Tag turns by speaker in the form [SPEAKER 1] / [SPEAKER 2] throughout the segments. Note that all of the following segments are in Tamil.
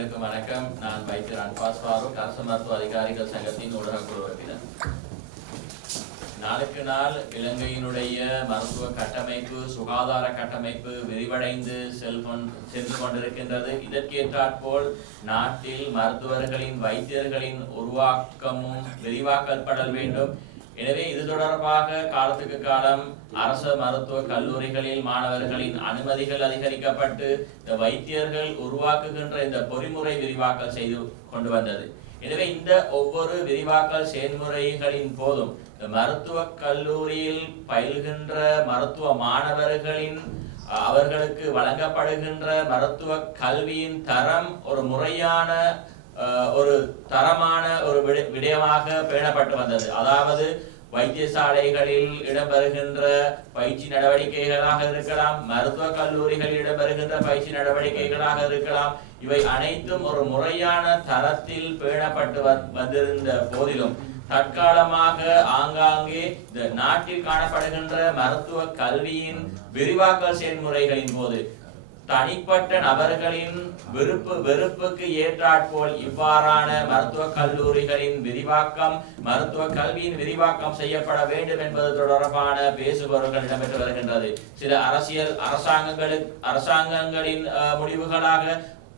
[SPEAKER 1] அனைவருக்கும் வணக்கம். நான் வைத்தியர் அன்பாஸ் பாரூக் அரசு மருத்துவ அதிகாரிகள் சங்கத்தின் ஊடக குழு உறுப்பினர் நாளுக்கு நாள் இலங்கையினுடைய மருத்துவ கட்டமைப்பு சுகாதார கட்டமைப்பு விரிவடைந்து செல்கொண் சென்று கொண்டிருக்கின்றது. இதற்கேற்றாற்போல் நாட்டில் மருத்துவர்களின் வைத்தியர்களின் உருவாக்கமும் விரிவாக்கப்படல் வேண்டும். எனவே இது தொடர்பாக காலத்துக்கு காலம் அரசு மருத்துவ கல்லூரிகளில் மாணவர்களின் அனுமதிகள் அதிகரிக்கப்பட்டு இந்த வைத்தியர்கள் உருவாக்குகின்ற இந்த பொறிமுறை விரிவாக்கல் செய்து கொண்டு வந்தது. எனவே இந்த ஒவ்வொரு விரிவாக்கல் செயல்முறைகளின் போதும் இந்த மருத்துவ கல்லூரியில் பயில்கின்ற மருத்துவ மாணவர்களின் அவர்களுக்கு வழங்கப்படுகின்ற மருத்துவ கல்வியின் தரம் ஒரு முறையான ஒரு தரமான ஒரு விடயமாக பேணப்பட்டு வந்தது. அதாவது வைத்தியசாலைகளில் இடம்பெறுகின்ற பயிற்சி நடவடிக்கைகளாக இருக்கலாம் மருத்துவ கல்லூரிகளில் இடம்பெறுகின்ற பயிற்சி நடவடிக்கைகளாக இருக்கலாம் இவை அனைத்தும் ஒரு முறையான தரத்தில் பேணப்பட்டு வந்திருந்த போதிலும் தற்காலமாக ஆங்காங்கே இந்த நாட்டில் காணப்படுகின்ற மருத்துவ கல்வியின் விரிவாக்கல் செயல்முறைகளின் போது தனிப்பட்ட நபர்களின் விருப்பு வெறுப்புக்கு ஏற்றாற்போல் இவ்வாறான மருத்துவ கல்லூரிகளின் விரிவாக்கம் மருத்துவ கல்வியின் விரிவாக்கம் செய்யப்பட வேண்டும் என்பது தொடர்பான பேசுபவர்கள் இடம்பெற்று வருகின்றது. சில அரசியல் அரசாங்கங்களுக்கு அரசாங்கங்களின் முடிவுகளாக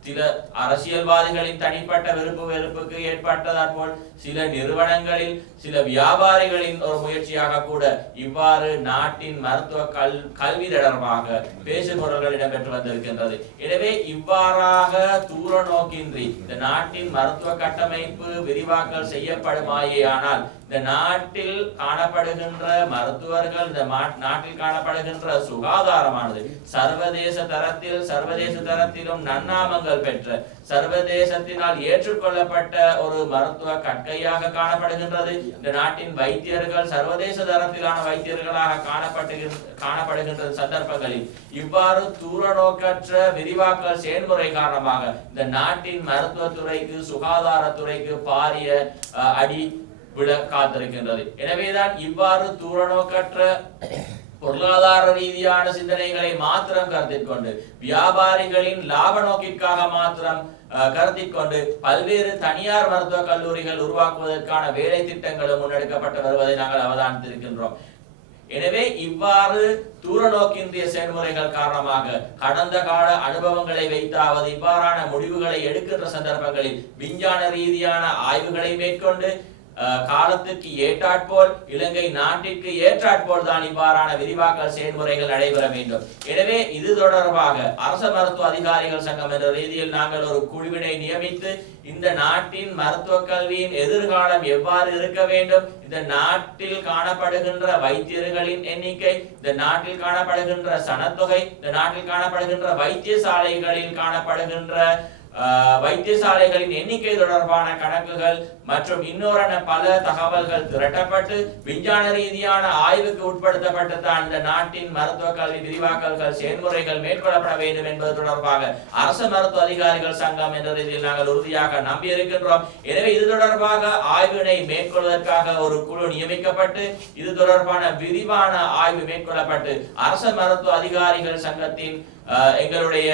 [SPEAKER 1] சில அரசியல்வாதிகளின் தனிப்பட்ட விருப்பு வெறுப்புக்கு ஏற்பட்டதால் போல் சில நிறுவனங்களில் சில வியாபாரிகளின் ஒரு முயற்சியாக கூட இவ்வாறு நாட்டின் மருத்துவ கல் கல்வி தொடர்பாக பேசுபொருள்கள் இடம்பெற்று வந்திருக்கின்றது. எனவே இவ்வாறாக தூர நோக்கின்றி இந்த நாட்டின் மருத்துவ கட்டமைப்பு விரிவாக்கல் செய்யப்படுமாயேயானால் இந்த நாட்டில் காணப்படுகின்ற மருத்துவர்கள் இந்த நாட்டில் காணப்படுகின்ற சுகாதாரமானது சர்வதேச தரத்தில் சர்வதேச தரத்திலும் நன்னாமங்கள் பெற்ற சர்வதேசத்தினால் ஏற்றுக்கொள்ளப்பட்ட ஒரு மருத்துவ கற்கையாக காணப்படுகின்றது. இந்த நாட்டின் வைத்தியர்கள் சர்வதேச தரத்திலான வைத்தியர்களாக காணப்பட்டு காணப்படுகின்ற சந்தர்ப்பங்களில் இவ்வாறு தூரநோக்கற்ற விரிவாக்கல் செயல்முறை காரணமாக இந்த நாட்டின் மருத்துவத்துறைக்கு சுகாதாரத்துறைக்கு பாரிய அஹ், அடி விட காத்திருக்கின்றது. எனவேதான் இவ்வாறு தூர நோக்கற்ற பொருளாதார ரீதியான சிந்தனைகளை மாத்திரம் கருத்தில் கொண்டு வியாபாரிகளின் லாப நோக்கிற்காக மாத்திரம் கருத்தில் கொண்டு பல்வேறு தனியார் மருத்துவக் கல்லூரிகள் உருவாக்குவதற்கான வேலை திட்டங்களும் முன்னெடுக்கப்பட்டு வருவதை நாங்கள் அவதானித்திருக்கின்றோம். எனவே இவ்வாறு தூர நோக்கின்றிய செயல்முறைகள் காரணமாக கடந்த கால அனுபவங்களை வைத்தாவது இவ்வாறான முடிவுகளை எடுக்கின்ற சந்தர்ப்பங்களில் விஞ்ஞான ரீதியான ஆய்வுகளை மேற்கொண்டு காலத்திற்கு காலத்துக்கு ஏற்றாற்போல் இலங்கை நாட்டிற்கு ஏற்றாற்போல் தான் இவ்வாறான விரிவாக்கல் செயல்முறைகள் நடைபெற வேண்டும். எனவே இது தொடர்பாக அரச மருத்துவ அதிகாரிகள் சங்கம் என்ற ரீதியில் நாங்கள் ஒரு குழுவினை நியமித்து இந்த நாட்டின் மருத்துவ கல்வியின் எதிர்காலம் எவ்வாறு இருக்க வேண்டும்? இந்த நாட்டில் காணப்படுகின்ற வைத்தியர்களின் எண்ணிக்கை இந்த நாட்டில் காணப்படுகின்ற சனத்தொகை இந்த நாட்டில் காணப்படுகின்ற வைத்தியசாலைகளில் காணப்படுகின்ற வைத்தியசாலைகளின் எண்ணிக்கை தொடர்பான கணக்குகள் மற்றும் இன்னொரு பல தகவல்கள் திரட்டப்பட்டு விஞ்ஞான ரீதியான ஆய்வுக்கு உட்படுத்தப்பட்ட அந்த நாட்டின் மருத்துவ கல்வி விரிவாக்கல்கள் செயல்முறைகள் மேற்கொள்ளப்பட வேண்டும் என்பது தொடர்பாக அரசு மருத்துவ அதிகாரிகள் சங்கம் என்ற ரீதியில் நாங்கள் உறுதியாக நம்பி இருக்கின்றோம் எனவே இது தொடர்பாக ஆய்வினை மேற்கொள்வதற்காக ஒரு குழு நியமிக்கப்பட்டு இது தொடர்பான விரிவான ஆய்வு மேற்கொள்ளப்பட்டு அரசு மருத்துவ அதிகாரிகள் சங்கத்தின் எங்களுடைய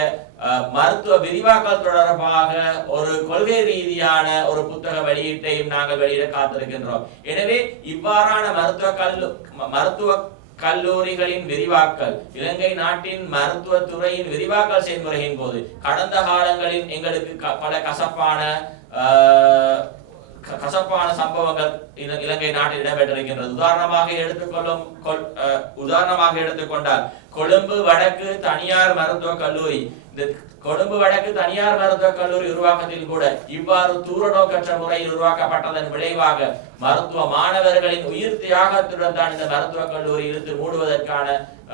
[SPEAKER 1] மருத்துவ விரிவாக்கல் தொடர்பாக ஒரு கொள்கை ரீதியான ஒரு புத்தக வெளியீட்டையும் நாங்கள் வெளியிட காத்திருக்கின்றோம். எனவே இவ்வாறான மருத்துவ கல்லு ம- மருத்துவ கல்லூரிகளின் விரிவாக்கல் இலங்கை நாட்டின் மருத்துவ துறையின் விரிவாக்கல் செயல்முறையின் போது கடந்த காலங்களில் எங்களுக்கு க- பல கசப்பான ஆஹ், கசப்பான சம்பவங்கள் இலங்கை நாட்டில் இடம்பெற்றிருக்கின்றது. உதாரணமாக எடுத்துக்கொள்ளும் உதாரணமாக எடுத்துக்கொண்டால் கொழும்பு வடக்கு தனியார் மருத்துவ கல்லூரி. இந்த கொழும்பு வடக்கு தனியார் மருத்துவ கல்லூரி உருவாக்கத்தில் கூட இவ்வாறு தூரநோக்கற்ற முறையில் உருவாக்கப்பட்டதன் விளைவாக மருத்துவ மாணவர்களின் உயிர் தியாகத்துடன் தான் இந்த மருத்துவ கல்லூரி இழுத்து மூடுவதற்கான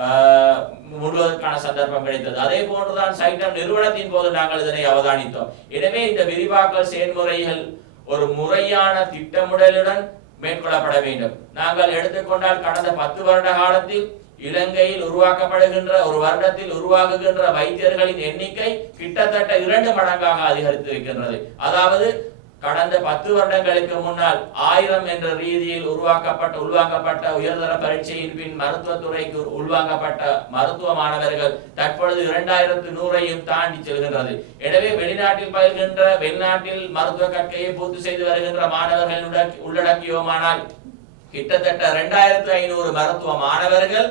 [SPEAKER 1] ஆஹ், மூடுவதற்கான சந்தர்ப்பம் கிடைத்தது. அதே போன்றுதான் சைட்டம் நிறுவனத்தின் போது நாங்கள் இதனை அவதானித்தோம். எனவே இந்த விரிவாக்கல் செயல்முறைகள் ஒரு முறையான திட்டமிடலுடன் மேற்கொள்ளப்பட வேண்டும். நாங்கள் எடுத்துக்கொண்டால் கடந்த பத்து வருட காலத்தில் இலங்கையில் உருவாக்கப்படுகின்ற ஒரு வருடத்தில் உருவாகுகின்ற வைத்தியர்களின் எண்ணிக்கை கிட்டத்தட்ட இரண்டு மடங்காக அதிகரித்திருக்கின்றது. அதாவது கடந்த பத்து வருடங்களுக்கு முன்னால் ஆயிரம் என்ற ரீதியில் உருவாக்கப்பட்ட உள்வாங்கப்பட்ட உயர்தர பரீட்சையின் பின் மருத்துவத்துறைக்கு உள்வாங்கப்பட்ட மருத்துவ மாணவர்கள் தற்பொழுது இரண்டாயிரத்து நூறையும் தாண்டி செல்கின்றது. எனவே வெளிநாட்டில் பயில்கின்ற வெளிநாட்டில் மருத்துவ கற்கையை பூர்த்தி செய்து வருகின்ற மாணவர்கள் உள்ளடக்கியோமானால் கிட்டத்தட்ட இரண்டாயிரத்து ஐநூறு மருத்துவ மாணவர்கள்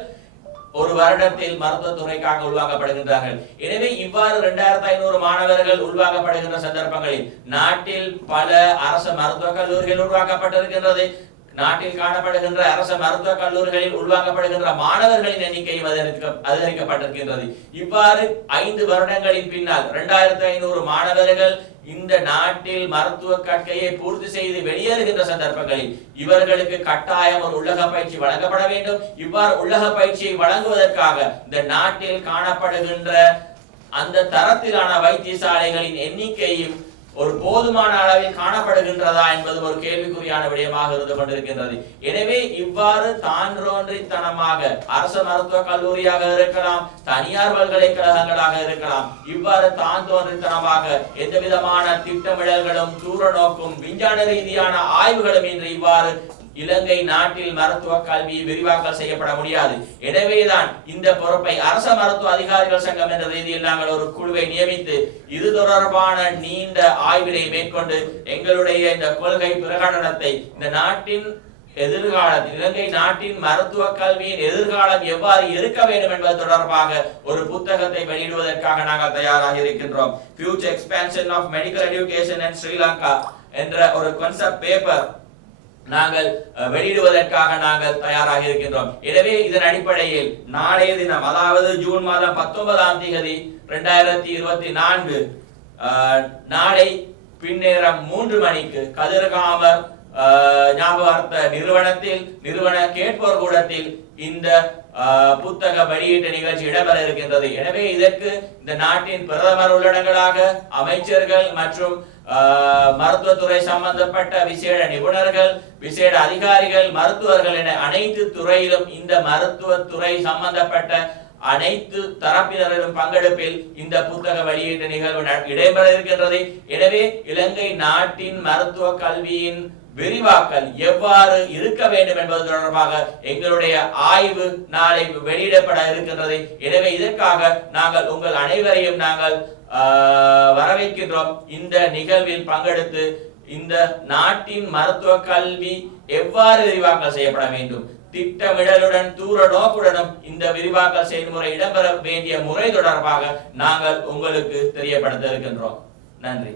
[SPEAKER 1] ஒரு வருடத்தில் மருத்துவத்துறைக்காக உருவாக்கப்படுகின்றார்கள் எனவே இவ்வாறு இரண்டாயிரத்தி ஐநூறு மாணவர்கள் உருவாக்கப்படுகின்ற சந்தர்ப்பங்களில் நாட்டில் பல அரசு மருத்துவக் கல்லூரிகள் உருவாக்கப்பட்டிருக்கின்றது. நாட்டில் காணப்படுகின்ற அரசு மருத்துவக் கல்லூரிகளில் உள்வாங்கப்படுகின்ற மாணவர்களின் எண்ணிக்கையும் அதிகரிக்கப்பட்டிருக்கின்றது இவ்வாறு ஐந்து வருடங்களின் பின்னால் இரண்டாயிரத்தி ஐநூறு மாணவர்கள் இந்த நாட்டில் மருத்துவ கற்கையை பூர்த்தி செய்து வெளியேறுகின்ற சந்தர்ப்பங்களில் இவர்களுக்கு கட்டாயம் ஒரு உள்ளக பயிற்சி வழங்கப்பட வேண்டும். இவ்வாறு உள்ளக பயிற்சியை வழங்குவதற்காக இந்த நாட்டில் காணப்படுகின்ற அந்த தரத்திலான வைத்தியசாலைகளின் எண்ணிக்கையும் ஒரு போதுமான அளவில் காணப்படுகின்றதா என்பது ஒரு கேள்விக்குறியான விடயமாக இருந்து கொண்டிருக்கின்றது. எனவே இவ்வாறு தான்றோன்றித்தனமாக அரசு மருத்துவ கல்லூரியாக இருக்கலாம் தனியார் பல்கலைக்கழகங்களாக இருக்கலாம் இவ்வாறு தான் தோன்றித்தனமாக எந்த விதமான திட்டமிடல்களும் தூர நோக்கும் விஞ்ஞான ரீதியான ஆய்வுகளும் இன்று இவ்வாறு இலங்கை நாட்டில் மருத்துவ கல்வி விரிவாக்கம் செய்யப்பட முடியாது. எனவேதான் இந்த பொறுப்பை அரச மருத்துவ அதிகாரிகள் சங்கம் என்ற ரீதியில் நாங்கள் ஒரு குழுவை நியமித்து இது தொடர்பான நீண்ட ஆய்வினை மேற்கொண்டு எங்களுடைய இந்த கொள்கை பிரகடனத்தை இந்த நாட்டின் எதிர்காலம் இலங்கை நாட்டின் மருத்துவ கல்வியின் எதிர்காலம் எவ்வாறு இருக்க வேண்டும் என்பது தொடர்பாக ஒரு புத்தகத்தை வெளியிடுவதற்காக நாங்கள் தயாராக இருக்கின்றோம். Future expansion of medical education and Sri Lanka என்ற ஒரு கான்செப்ட் பேப்பர் நாங்கள் வெளியிடுவதற்காக நாங்கள் தயாராக இருக்கின்றோம். எனவே இதன் அடிப்படையில் நாளைய தினம் அதாவது ஜூன் மாதம் பத்தொன்பதாம் தேதி இரண்டாயிரத்தி இருபத்தி நான்கு நாளை பின்னேரம் மூன்று மணிக்கு கதிர்காம ஞாபகார்த்த நிறுவனத்தில் நிறுவன கேட்போர் கூடத்தில் இந்த புத்தக வெளியீட்டு நிகழ்ச்சி இடம்பெற இருக்கின்றது. எனவே இதற்கு இந்த நாட்டின் பிரதமர் உள்ளடங்களாக அமைச்சர்கள் மற்றும் மருத்துவத்துறை சம்பந்தப்பட்ட விசேட நிபுணர்கள் விசேட அதிகாரிகள் மருத்துவர்கள் என அனைத்து துறையிலும் இந்த மருத்துவத்துறை சம்பந்தப்பட்ட அனைத்து தரப்பினரிடம் பங்கெடுப்பில் இந்த புத்தக வெளியீட்டு நிகழ்வு இடம்பெற இருக்கின்றது. எனவே இலங்கை நாட்டின் மருத்துவ கல்வியின் விரிவாக்கல் எவ்வாறு இருக்க வேண்டும் என்பது தொடர்பாக எங்களுடைய ஆய்வு நாளை வெளியிடப்பட இருக்கின்றது. எனவே இதற்காக நாங்கள் உங்கள் அனைவரையும் நாங்கள் வரவேற்கின்றோம். இந்த நிகழ்வில் பங்கெடுத்து இந்த நாட்டின் மருத்துவ கல்வி எவ்வாறு விரிவாக்கம் செய்யப்பட வேண்டும்? திட்டமிடலுடன் தூர நோக்குடனும் இந்த விரிவாக்கல் செயல்முறை இடம்பெற வேண்டிய முறை தொடர்பாக நாங்கள் உங்களுக்கு தெரியப்படுத்த இருக்கின்றோம் நன்றி.